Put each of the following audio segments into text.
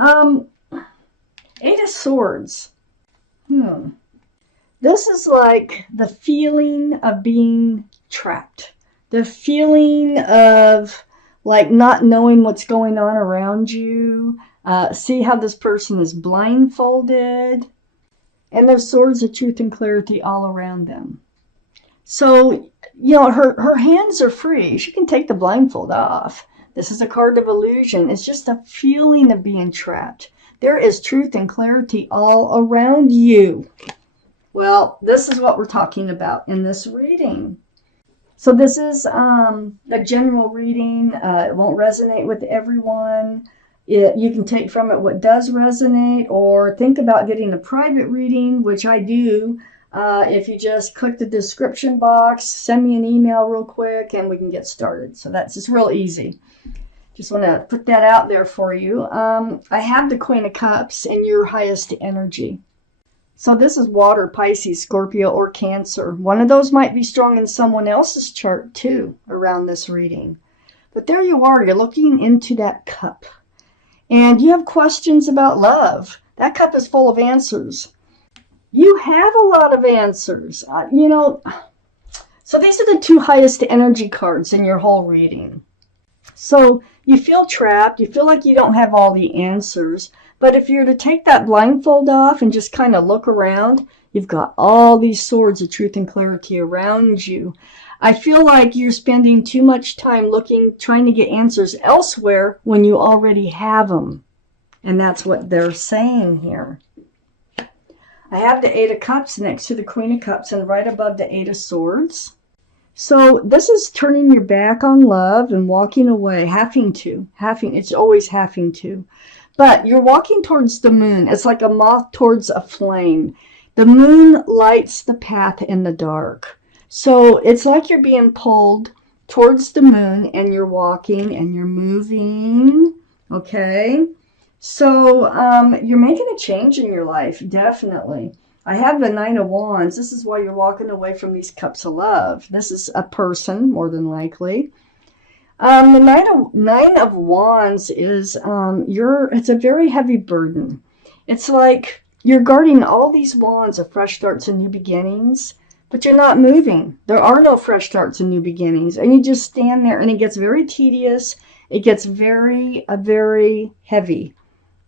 Um, Eight of Swords. This is like the feeling of being trapped. The feeling of like not knowing what's going on around you. See how this person is blindfolded. And there's swords of truth and clarity all around them. So, her hands are free. She can take the blindfold off. This is a card of illusion. It's just a feeling of being trapped. There is truth and clarity all around you. Well, this is what we're talking about in this reading. So this is a general reading. It won't resonate with everyone. You can take from it what does resonate, or think about getting a private reading, which I do. If you just click the description box, send me an email real quick, and we can get started. So that's just real easy. Just want to put that out there for you. I have the Queen of Cups in your highest energy. So this is water, Pisces, Scorpio, or Cancer. One of those might be strong in someone else's chart too around this reading. But there you are. You're looking into that cup. And you have questions about love. That cup is full of answers. You have a lot of answers. So these are the two highest energy cards in your whole reading. So you feel trapped. You feel like you don't have all the answers. But if you're to take that blindfold off and just kind of look around, you've got all these swords of truth and clarity around you. I feel like you're spending too much time trying to get answers elsewhere when you already have them. And that's what they're saying here. I have the Eight of Cups next to the Queen of Cups and right above the Eight of Swords. So this is turning your back on love and walking away, it's always having to. But you're walking towards the moon. It's like a moth towards a flame. The moon lights the path in the dark. So it's like you're being pulled towards the moon, and you're walking and you're moving. Okay? So you're making a change in your life, definitely. I have the Nine of Wands. This is why you're walking away from these cups of love. This is a person, more than likely. The Nine of Wands is it's a very heavy burden. It's like you're guarding all these wands of fresh starts and new beginnings, but you're not moving. There are no fresh starts and new beginnings, and you just stand there, and it gets very tedious. It gets very heavy.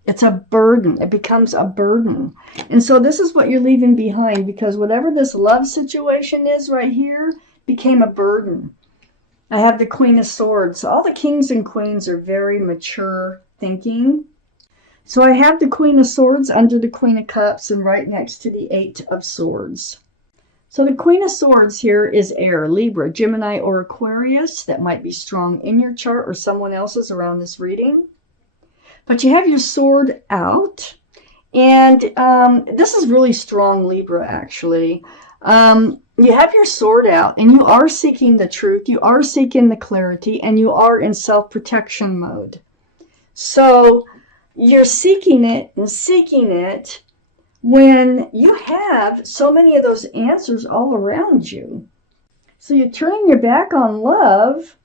It's a burden. It becomes a burden. And so this is what you're leaving behind, because whatever this love situation is right here became a burden. I have the Queen of Swords. All the kings and queens are very mature thinking. So I have the Queen of Swords under the Queen of Cups and right next to the Eight of Swords. So the Queen of Swords here is air, Libra, Gemini, or Aquarius. That might be strong in your chart or someone else's around this reading. But you have your sword out. And this is really strong, Libra, actually. You have your sword out, and you are seeking the truth, you are seeking the clarity, and you are in self-protection mode. So you're seeking it when you have so many of those answers all around you. So you're turning your back on love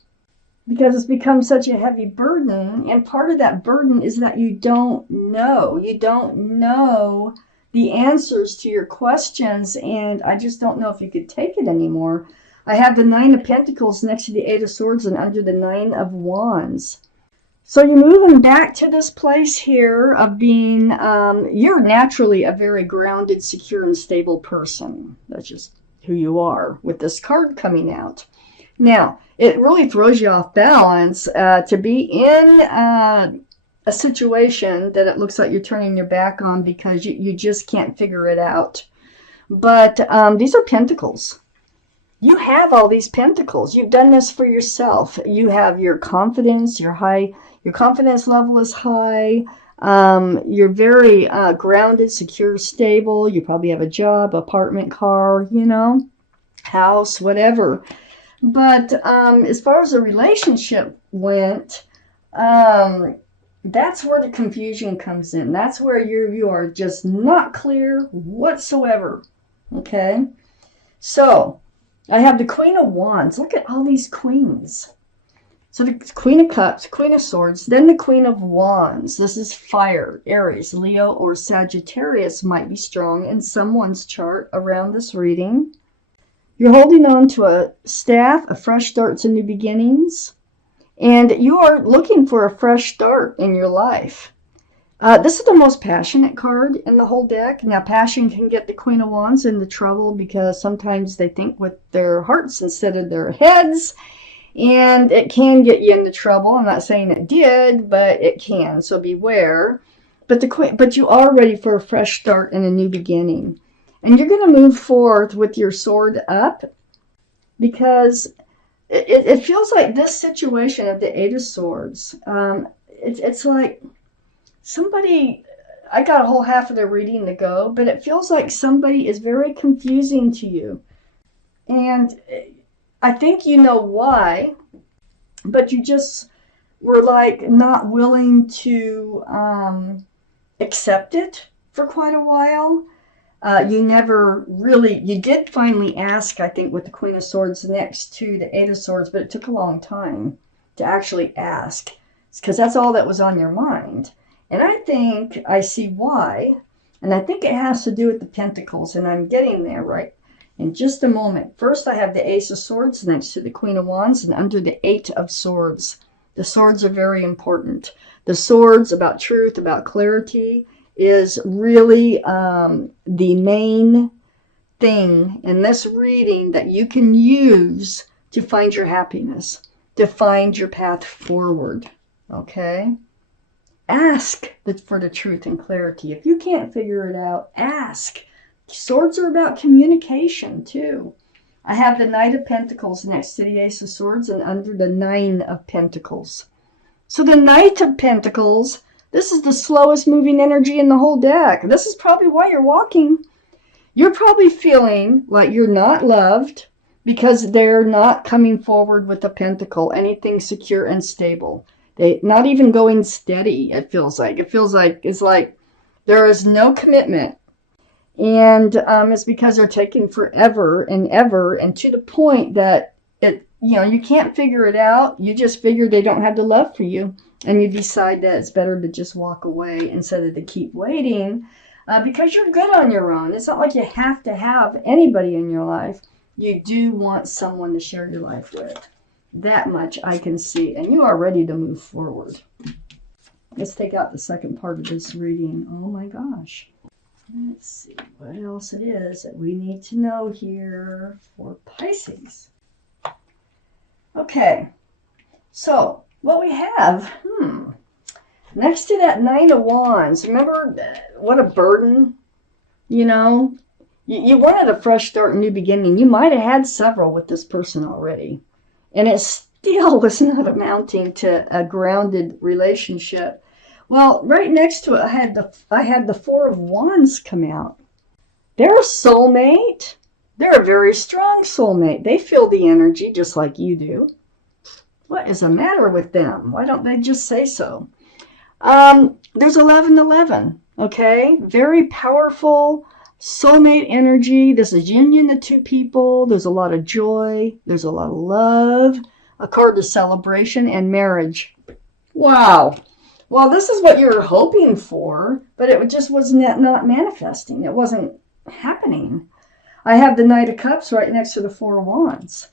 because it's become such a heavy burden, and part of that burden is that you don't know. You don't know the answers to your questions, and I just don't know if you could take it anymore. I have the Nine of Pentacles next to the Eight of Swords and under the Nine of Wands. So you're moving back to this place here of being, you're naturally a very grounded, secure, and stable person. That's just who you are with this card coming out. Now, it really throws you off balance to be in a situation that it looks like you're turning your back on because you just can't figure it out. But these are pentacles. You have all these pentacles. You've done this for yourself. You have your confidence, your confidence level is high. You're very grounded, secure, stable. You probably have a job, apartment, car, house, whatever. But as far as the relationship went, that's where the confusion comes in. That's where you are just not clear whatsoever. Okay? So, I have the Queen of Wands. Look at all these queens. So the Queen of Cups, Queen of Swords, then the Queen of Wands. This is fire. Aries, Leo, or Sagittarius might be strong in someone's chart around this reading. You're holding on to a staff, a fresh start to new beginnings, and you are looking for a fresh start in your life. This is the most passionate card in the whole deck. Now, passion can get the Queen of Wands into trouble because sometimes they think with their hearts instead of their heads, and it can get you into trouble. I'm not saying it did, but it can, so beware. But you are ready for a fresh start and a new beginning. And you're going to move forth with your sword up because it feels like this situation of the Eight of Swords, it's like somebody, I got a whole half of the reading to go, but it feels like somebody is very confusing to you. And I think you know why, but you just were like not willing to accept it for quite a while. You did finally ask, I think, with the Queen of Swords next to the Eight of Swords, but it took a long time to actually ask because that's all that was on your mind. And I think I see why, and I think it has to do with the Pentacles, and I'm getting there right in just a moment. First, I have the Ace of Swords next to the Queen of Wands and under the Eight of Swords. The swords are very important. The swords about truth, about clarity, is really the main thing in this reading that you can use to find your happiness, to find your path forward, okay? Ask for the truth and clarity. If you can't figure it out, ask. Swords are about communication, too. I have the Knight of Pentacles next to the Ace of Swords and under the Nine of Pentacles. So the Knight of Pentacles, this is the slowest moving energy in the whole deck. This is probably why you're walking. You're probably feeling like you're not loved because they're not coming forward with a pentacle, anything secure and stable. They not even going steady, it feels like. It feels like it's like there is no commitment. And it's because they're taking forever and ever, and to the point that you can't figure it out. You just figure they don't have the love for you, and you decide that it's better to just walk away instead of to keep waiting because you're good on your own. It's not like you have to have anybody in your life. You do want someone to share your life with. That much I can see, and you are ready to move forward. Let's take out the second part of this reading. Oh my gosh. Let's see what else it is that we need to know here for Pisces. Okay, so what we have, next to that Nine of Wands, remember what a burden, you wanted a fresh start, new beginning. You might have had several with this person already, and it still was not amounting to a grounded relationship. Well, right next to it, I had the Four of Wands come out. They're a soulmate. They're a very strong soulmate. They feel the energy just like you do. What is the matter with them? Why don't they just say so? There's 11-11, okay? Very powerful soulmate energy. This is union of two people. There's a lot of joy. There's a lot of love. A card of celebration and marriage. Wow. Well, this is what you were hoping for, but it just was not manifesting. It wasn't happening. I have the Knight of Cups right next to the Four of Wands.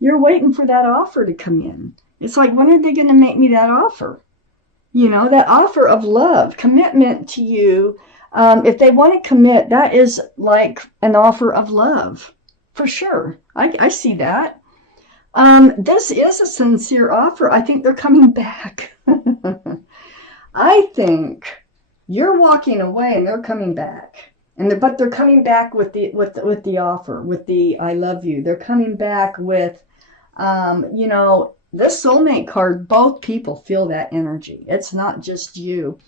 You're waiting for that offer to come in. It's like, when are they going to make me that offer? That offer of love, commitment to you. If they want to commit, that is like an offer of love. For sure. I see that. This is a sincere offer. I think they're coming back. I think you're walking away and they're coming back. But they're coming back with the offer, with the I love you. They're coming back with, this soulmate card, both people feel that energy. It's not just you.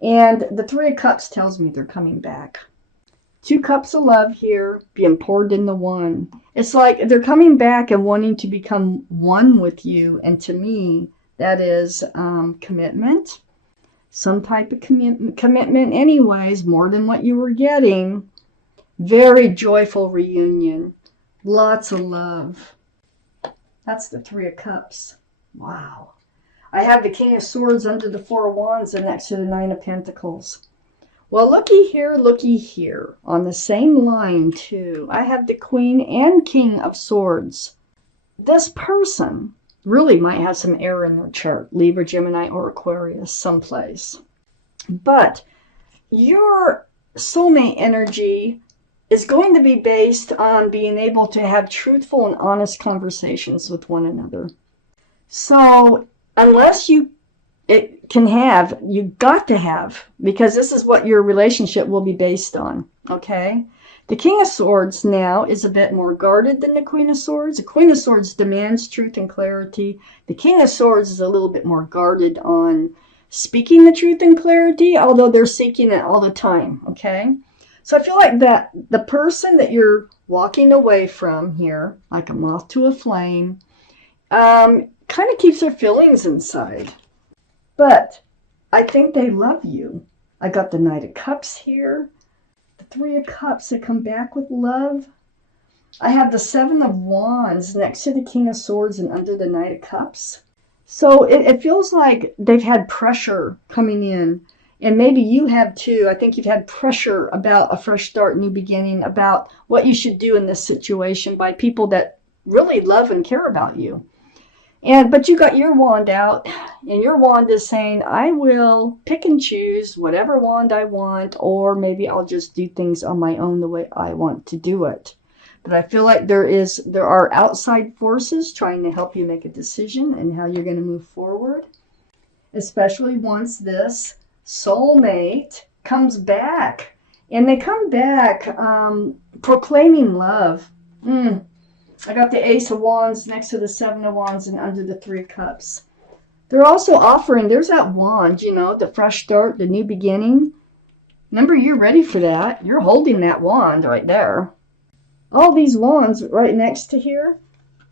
And the Three of Cups tells me they're coming back. 2 cups of love here being poured into one. It's like they're coming back and wanting to become one with you. And to me, that is commitment. Some type of commitment anyways, more than what you were getting. Very joyful reunion. Lots of love. That's the Three of Cups. Wow. I have the King of Swords under the Four of Wands and next to the Nine of Pentacles. Well, looky here, looky here. On the same line, too, I have the Queen and King of Swords. This person really might have some air in their chart, Libra, Gemini, or Aquarius, someplace. But your soulmate energy is going to be based on being able to have truthful and honest conversations with one another. So unless you got to have, because this is what your relationship will be based on, okay? The King of Swords now is a bit more guarded than the Queen of Swords. The Queen of Swords demands truth and clarity. The King of Swords is a little bit more guarded on speaking the truth and clarity, although they're seeking it all the time, okay? So I feel like that the person that you're walking away from here, like a moth to a flame, kind of keeps their feelings inside. But I think they love you. I got the Knight of Cups here. The Three of Cups that come back with love. I have the Seven of Wands next to the King of Swords and under the Knight of Cups. So it feels like they've had pressure coming in. And maybe you have too. I think you've had pressure about a fresh start, new beginning, about what you should do in this situation by people that really love and care about you. But you got your wand out, and your wand is saying, I will pick and choose whatever wand I want, or maybe I'll just do things on my own the way I want to do it. But I feel like there are outside forces trying to help you make a decision and how you're going to move forward, especially once this soulmate comes back. And they come back proclaiming love. I got the Ace of Wands next to the Seven of Wands and under the Three of Cups. They're also offering, there's that wand, the fresh start, the new beginning. Remember, you're ready for that. You're holding that wand right there. All these wands right next to here,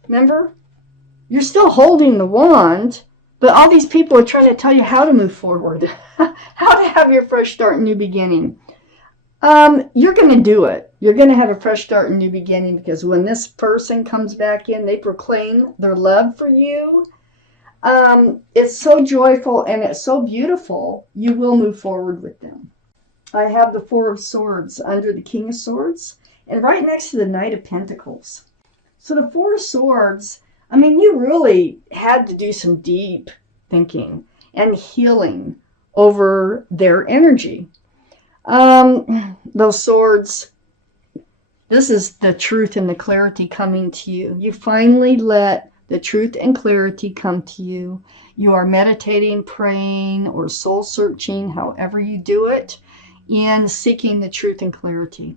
remember? You're still holding the wand, but all these people are trying to tell you how to move forward, how to have your fresh start and new beginning. You're going to do it. You're going to have a fresh start and new beginning, because when this person comes back in, they proclaim their love for you. It's so joyful and it's so beautiful. You will move forward with them. I have the Four of Swords under the King of Swords and right next to the Knight of Pentacles. So the Four of Swords, you really had to do some deep thinking and healing over their energy. Those swords, this is the truth and the clarity coming to you. You finally let the truth and clarity come to you. You are meditating, praying, or soul searching, however you do it, and seeking the truth and clarity.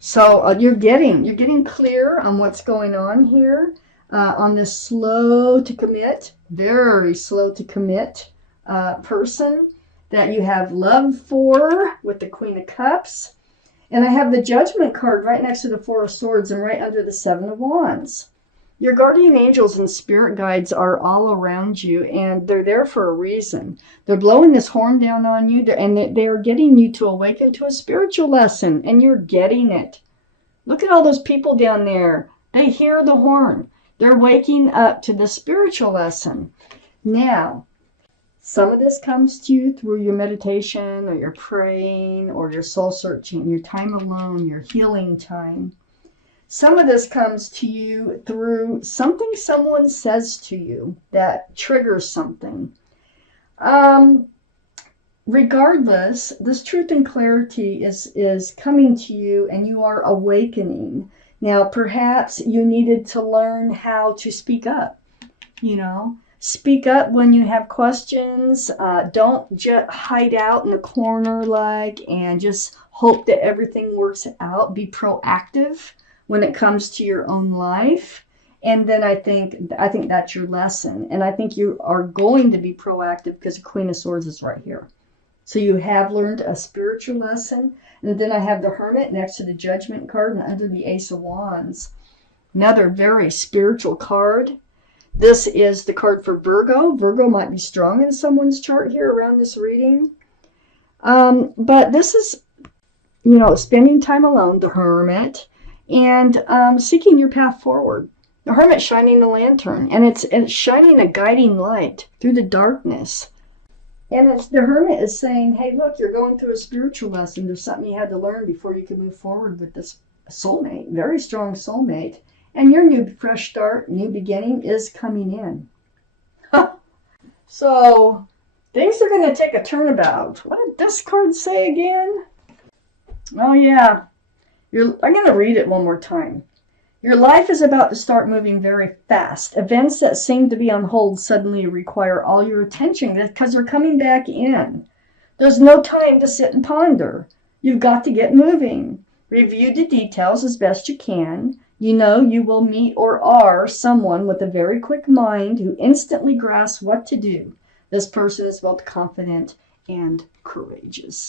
So you're getting clear on what's going on here, on this slow to commit, very slow to commit person that you have love for with the Queen of Cups. And I have the Judgment card right next to the Four of Swords and right under the Seven of Wands. Your guardian angels and spirit guides are all around you, and they're there for a reason. They're blowing this horn down on you, and they are getting you to awaken to a spiritual lesson, and you're getting it. Look at all those people down there. They hear the horn. They're waking up to the spiritual lesson. Now, some of this comes to you through your meditation or your praying or your soul searching, your time alone, your healing time. Some of this comes to you through something someone says to you that triggers something. Regardless, this truth and clarity is coming to you and you are awakening. Now, perhaps you needed to learn how to speak up, Speak up when you have questions. Don't just hide out in the corner and just hope that everything works out. Be proactive when it comes to your own life. And then I think that's your lesson. And I think you are going to be proactive because the Queen of Swords is right here. So you have learned a spiritual lesson. And then I have the Hermit next to the Judgment card and under the Ace of Wands. Another very spiritual card. This is the card for Virgo. Virgo might be strong in someone's chart here around this reading. But this is, spending time alone, the Hermit, and seeking your path forward. The Hermit shining the lantern, and it's shining a guiding light through the darkness. And it's the Hermit is saying, hey, look, you're going through a spiritual lesson. There's something you had to learn before you can move forward with this soulmate, very strong soulmate. And your new fresh start, new beginning is coming in. So things are going to take a turnabout. What did this card say again? Oh, yeah. I'm going to read it one more time. Your life is about to start moving very fast. Events that seem to be on hold suddenly require all your attention because they're coming back in. There's no time to sit and ponder. You've got to get moving. Review the details as best you can. You know you will meet or are someone with a very quick mind who instantly grasps what to do. This person is both confident and courageous.